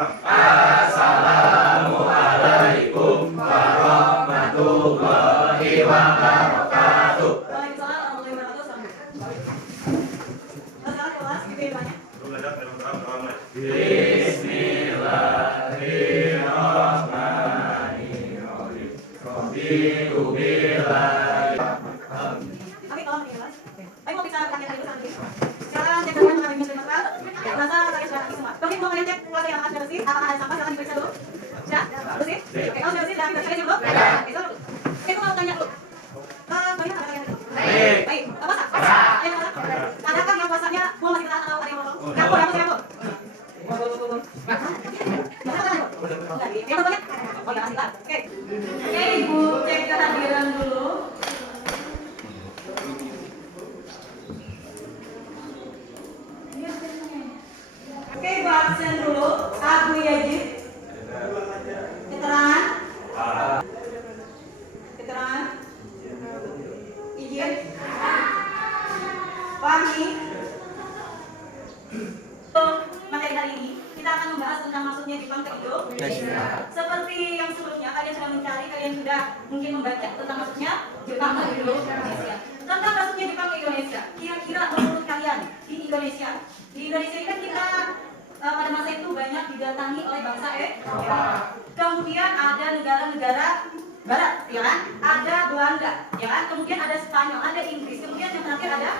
Assalamualaikum warahmatullahi wabarakatuh. Waalaikumsalam warahmatullahi wabarakatuh. Sekarang kelas gitu ya, Pak. Bismillahirrahmanirrahim. Raditu billahi. Oke, tolong nih, Mas. Ayo mau bicara rakyat dulu nanti. Sekarang cek dulu kami muslim Mas. Masa rakyat sudah habis semua. Mungkin mau kalian cek kelas yang akan bersih, apakah ada sampah silakan diperiksa dulu. Sudah? Bersih? Oke, kalau sudah bersih silahkan kita cek dulu. Oke, so. Oke, aku mau tanya dulu. Bagaimana kalian dulu? Baik. Apa sah? Ayo, Mas. Adakah yang puasanya mau masih tahan atau ada yang mau? Ngaku, siapa? Oke, Ibu cek kehadiran dulu. Oke, Ibu absen dulu. Abu Yazid. Keterangan? Keterangan? Izin? Fahmi? Materi kali ini kita akan membahas tentang masuknya Jepang ke Indonesia. Seperti yang sebelumnya kalian sudah mencari, kalian sudah mungkin membaca tentang masuknya Jepang ke Indonesia. Tentang masuknya Jepang ke Indonesia, kira-kira menurut kalian di Indonesia ini kan kita pada masa itu banyak didatangi oleh bangsa Eropa. Kemudian ada negara-negara Barat, ya kan? Ada Belanda, ya kan? Kemudian ada Spanyol, ada Inggris, kemudian yang terakhir ada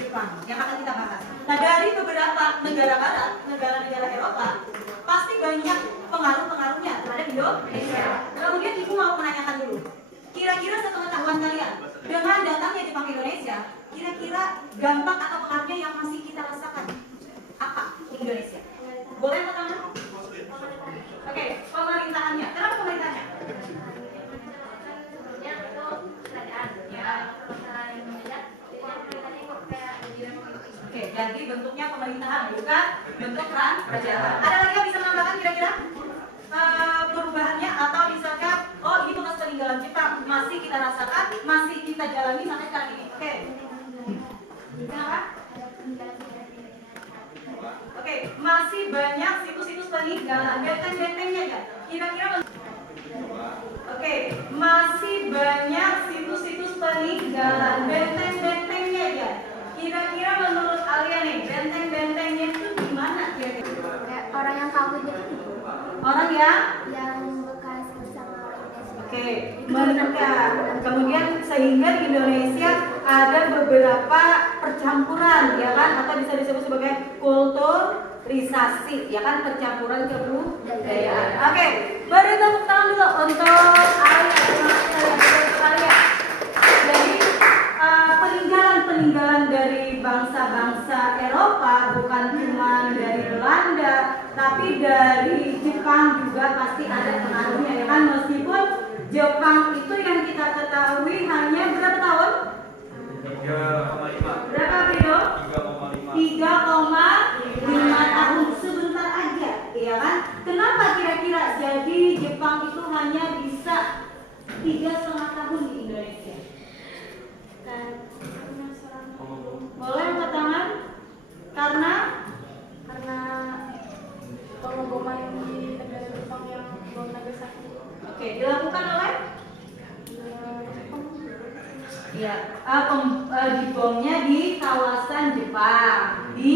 Jepang yang akan kita bahas. Nah, dari beberapa negara Barat, negara-negara Eropa, pasti banyak pengaruh-pengaruhnya terhadap Indonesia. Kemudian Ibu mau menanyakan dulu, kira-kira sepengetahuan kalian dengan datangnya Jepang ke Indonesia, kira-kira dampak atau pengaruhnya yang masih kita rasakan apa di Indonesia? Boleh pertama? Oke, pemerintahannya. Kenapa pemerintahannya? Oke, jadi bentuknya pemerintahan bukan bentuk kerajaan. Ada lagi yang bisa menambahkan kira-kira perubahannya atau misalkan ini bekas peninggalan Jepang masih kita rasakan, masih kita jalani sampai sekarang ini. Oke. Kenapa? Oke, masih banyak situs-situs peninggalan, benteng-bentengnya ya. Kira-kira Oke, masih banyak situs-situs peninggalan, benteng-bentengnya ya. Kira-kira menurut kalian nih, benteng-bentengnya itu gimana kira-kira? Orang yang kabur gitu. Orang yang Bekas bersama Indonesia. Oke, menekan. Kemudian sehingga di Indonesia ada beberapa percampuran, ya kan, atau bisa disebut sebagai kulturisasi, ya kan, percampuran kebudayaan. Oke, beri tepuk tangan dulu untuk Alia. Jadi peninggalan dari bangsa-bangsa Eropa bukan cuma dari Belanda, tapi dari Jepang juga pasti ada pengaruhnya, ya kan, meskipun Jepang itu yang kita ketahui hanya berapa tahun? 3,5. Berapa Bro? 3,5 tahun, sebentar aja, ya kan? Kenapa kira-kira jadi Jepang itu hanya bisa 3,5 tahun di Indonesia? Boleh angkat tangan? Karena pengeboman di negara Jepang yang bom Nagasaki. oke, dilakukan oleh ya, dibomnya di kawasan Jepang, di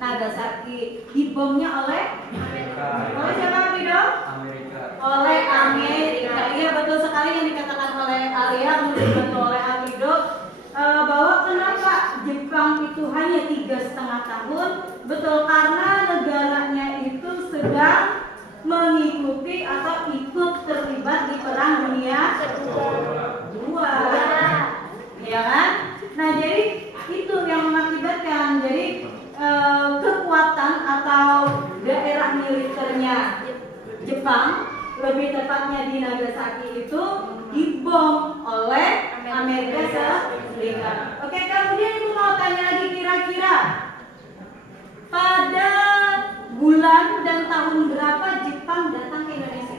Nagasaki. Dibomnya oleh siapa Rido? Oleh Amerika. Iya, betul sekali yang dikatakan oleh Alia, kemudian oleh Arido, bahwa kenapa Jepang itu hanya 3,5 tahun? Betul, karena negaranya itu sedang mengikuti atau ikut terlibat di Perang Dunia Kedua, ya kan? Nah, jadi itu yang mengakibatkan jadi kekuatan atau daerah militernya Jepang, lebih tepatnya di Nagasaki itu dibom oleh Amerika Serikat. Oke, kemudian Ibu mau tanya lagi, kira-kira pada bulan dan tahun berapa Jepang datang ke Indonesia?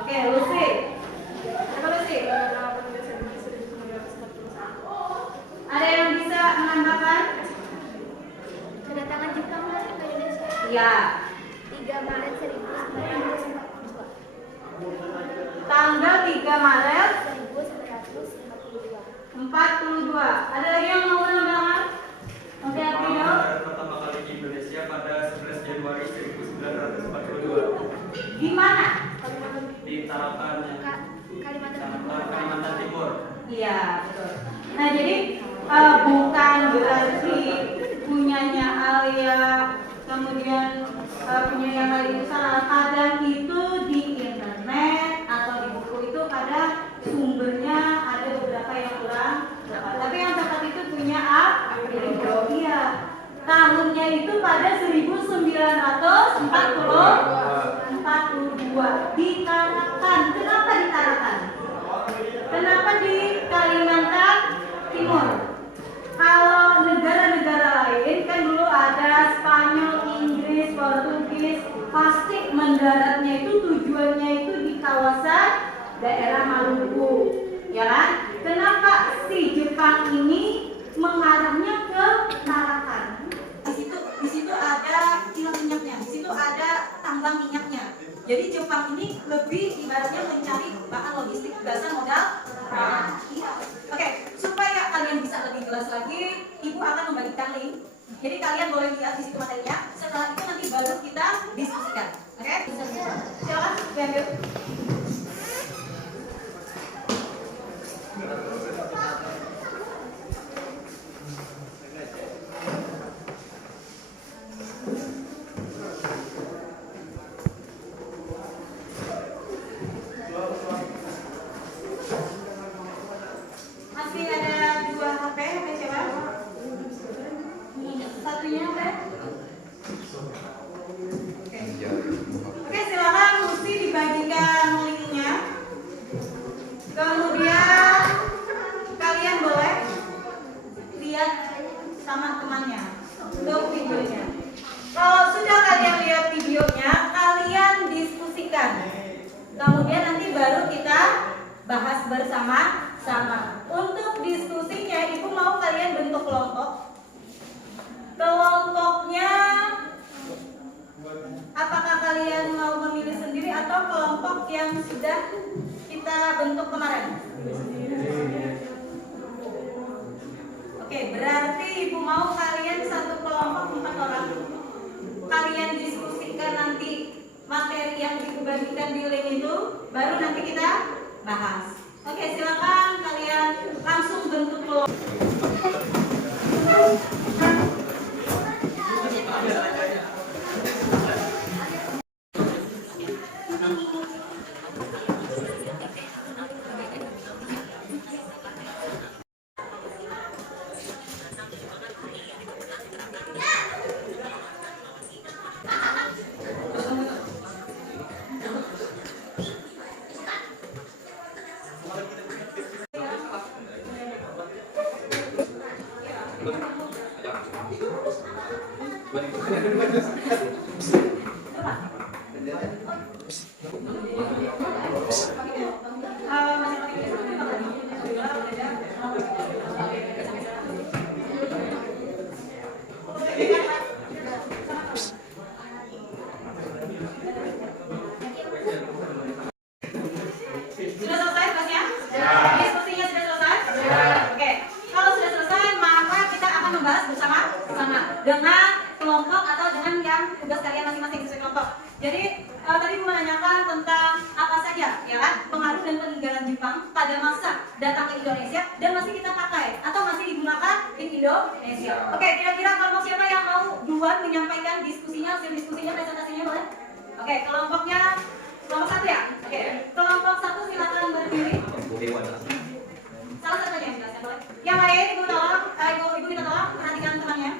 Oke, Lucy. Apa Lucy? Ada yang bisa menambahkan? Kedatangan Jepang ke Indonesia. Maret 1942. 42. Ada lagi yang mau menambahkan? Oke, Arvino. Pertama kali di Indonesia pada 11 Januari 1942 Di mana? di Tarakan, Kalimantan Timur. Iya, betul. Nah, jadi bukan berarti punyanya Alia, kemudian punyanya Mali itu salah. Kadang itu di internet atau di buku itu kadang sumbernya ada beberapa yang kurang tepat. Tapi yang tepat itu punya Arvino. Iya. Tahunnya itu pada 1942 di Tarakan. Kenapa di Tarakan? Kenapa di Kalimantan Timur? Kalau negara-negara lain kan dulu ada Spanyol, Inggris, Portugis, pasti mendaratnya itu tujuannya itu di kawasan daerah Maluku, ya kan? Kenapa si Jepang ini mengarahnya ke Tarakan? Di situ ada kilang minyaknya, di situ ada tambang minyaknya. Jadi Jepang ini lebih ibaratnya mencari bahan logistik, dasar modal. Iya. Oke, supaya kalian bisa lebih jelas lagi, Ibu akan membagikan link. Jadi kalian boleh lihat di situ materinya. Setelah itu nanti baru kita diskusikan. Oke? Silakan diambil. Masih ada 2 HP siapa? Satunya apa? Oke, silakan mesti dibagikan linknya. Kemudian kalian boleh lihat sama temannya untuk videonya. Kalau sudah kalian lihat videonya, kalian diskusikan. Kemudian nanti baru kita bahas bersama-sama. Untuk diskusinya, Ibu mau kalian bentuk kelompok. Kelompoknya apakah kalian mau memilih sendiri atau kelompok yang sudah kita bentuk kemarin? Oke, berarti Ibu mau kalian satu kelompok 4 orang. Kalian diskusikan nanti materi yang Ibu bagikan di link itu, baru nanti kita bahas. Oke, silakan kalian langsung bentuk kelompok. Sudah selesai kelasnya? Diskusinya sudah selesai? Oke. Kalau sudah selesai, maka kita akan membahas bersama-sama dengan kelompok atau dengan yang tugas kalian masing-masing sesuai kelompok. Jadi tadi Ibu menanyakan tentang apa saja, ya kan, pengaruh dan peninggalan Jepang pada masa datang ke Indonesia dan masih kita pakai atau masih digunakan di Indonesia. Oke, kira-kira kelompok siapa yang mau duluan menyampaikan diskusinya, hasil diskusinya, presentasinya boleh? Oke, kelompoknya kelompok 1 ya? Oke, kelompok 1 silakan berdiri. Salah satu aja yang jelaskan boleh. Yang lain Ibu tolong, Ibu minta tolong perhatikan temannya.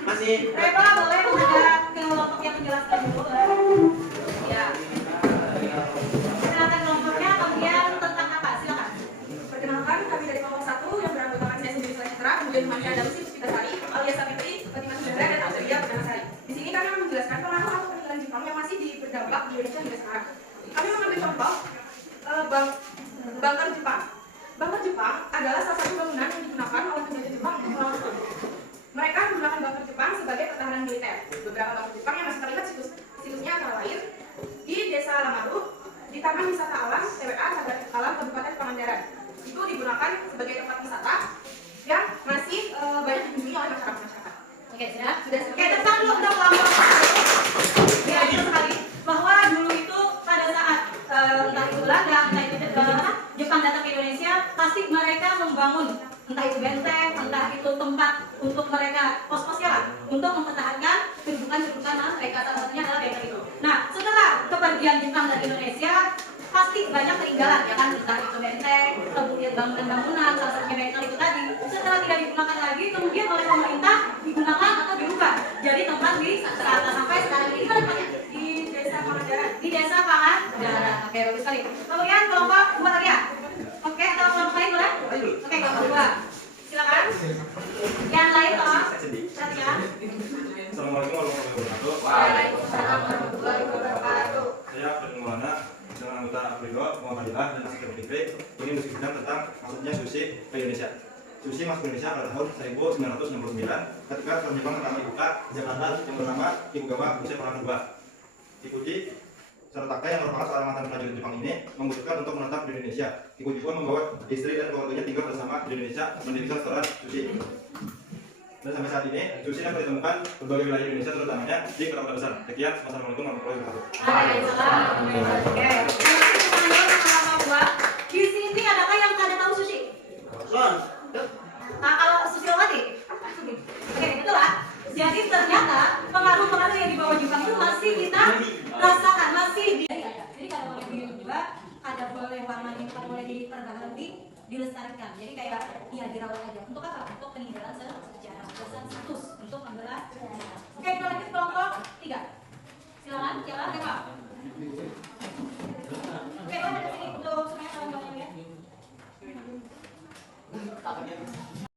Masih. Reba boleh menghadap ke kelompok yang menjelaskan dulu. Ya. Silakan kelompoknya, kemudian tentang apa? Silakan. Perkenalkan, kami dari kelompok 1 yang beranggotakan saya sendiri Sejahtera, kemudian Maria Dalusi Puspitasari, Alia Savitri, Fatimah Suhendra, dan Aurelia Purnamasari. Di sini kami akan menjelaskan pengaruh atau peninggalan Jepang yang masih berdampak di Indonesia hingga sekarang. Kami mengambil contoh bunker Jepang. Bunker Jepang adalah salah satu bangunan yang digunakan oleh penjajah Jepang untuk melawan Jepang. Mereka menggunakan bunker Jepang sebagai pertahanan militer. Beberapa bunker Jepang yang masih terlihat situsnya antara lain di Desa Lama Taman Wisata Alam TWA Cagar Alam Kabupaten Pangandaran. Itu digunakan sebagai tempat wisata yang masih banyak dikunjungi oleh masyarakat. Oke, sudah? Sudah. Oke, tentang dulu udah pelan-pelan. Ya, itu sekali. Bahwa dulu itu pada saat entah itu Belanda, entah itu Jepang datang ke Indonesia, pasti mereka membangun entah itu benteng, entah itu tempat untuk mereka pos-posnya lah, untuk mempertahankan kedudukan mereka. Salah satunya adalah benteng itu. Nah, setelah kepergian Jepang dari Indonesia, pasti banyak peninggalan ya kan, entah itu benteng, kemudian bangunan-bangunan, salah satunya benteng itu tadi. Setelah tidak digunakan lagi, kemudian oleh pemerintah digunakan atau dirubah jadi tempat wisata sampai sekarang ini. Mana tempatnya? Di Desa Pangandaran. Di Desa Pangandaran. Oke, bagus sekali. Kemudian kelompok 2 lagi ya. Oke, atau kelompok lain boleh? Oke, kelompok 2. Silakan. Yang lain tolong. Perhatian. Assalamualaikum warahmatullahi wabarakatuh. Waalaikumsalam warahmatullahi wabarakatuh. Saya Abdul Maulana dengan anggota Afrigo Muhammadillah dan Asyidur Fikri ingin berdiskusikan tentang masuknya sushi ke Indonesia. Sushi masuk ke Indonesia pada tahun 1969 ketika Jepang pertama dibuka Jakarta yang bernama Kibugawa Museum Perang Kedua. Ikuti Saratake yang merupakan seorang mantan prajurit Jepang ini memutuskan untuk menetap di Indonesia. Ikuti pun membawa istri dan keluarganya tinggal bersama di Indonesia mendirikan restoran sushi. Dan sampai saat ini, sushi dapat ditemukan berbagai wilayah Indonesia terutamanya di kota-kota besar. Sekian, wassalamualaikum warahmatullahi wabarakatuh. Waalaikumsalam. Oke. Di sini adakah yang kada tahu sushi? Nah, kalau Susilowati? Oke, betul lah. Jadi ternyata pengaruh-pengaruh yang dibawa Jepang itu masih kita rasakan, masih di. Jadi kalau boleh diubah, ada boleh warnanya, kalau boleh diperbaharui, dilestarikan. Jadi kayak ya dirawat aja. Untuk apa? Untuk peninggalan sejarah, pesan status, untuk membela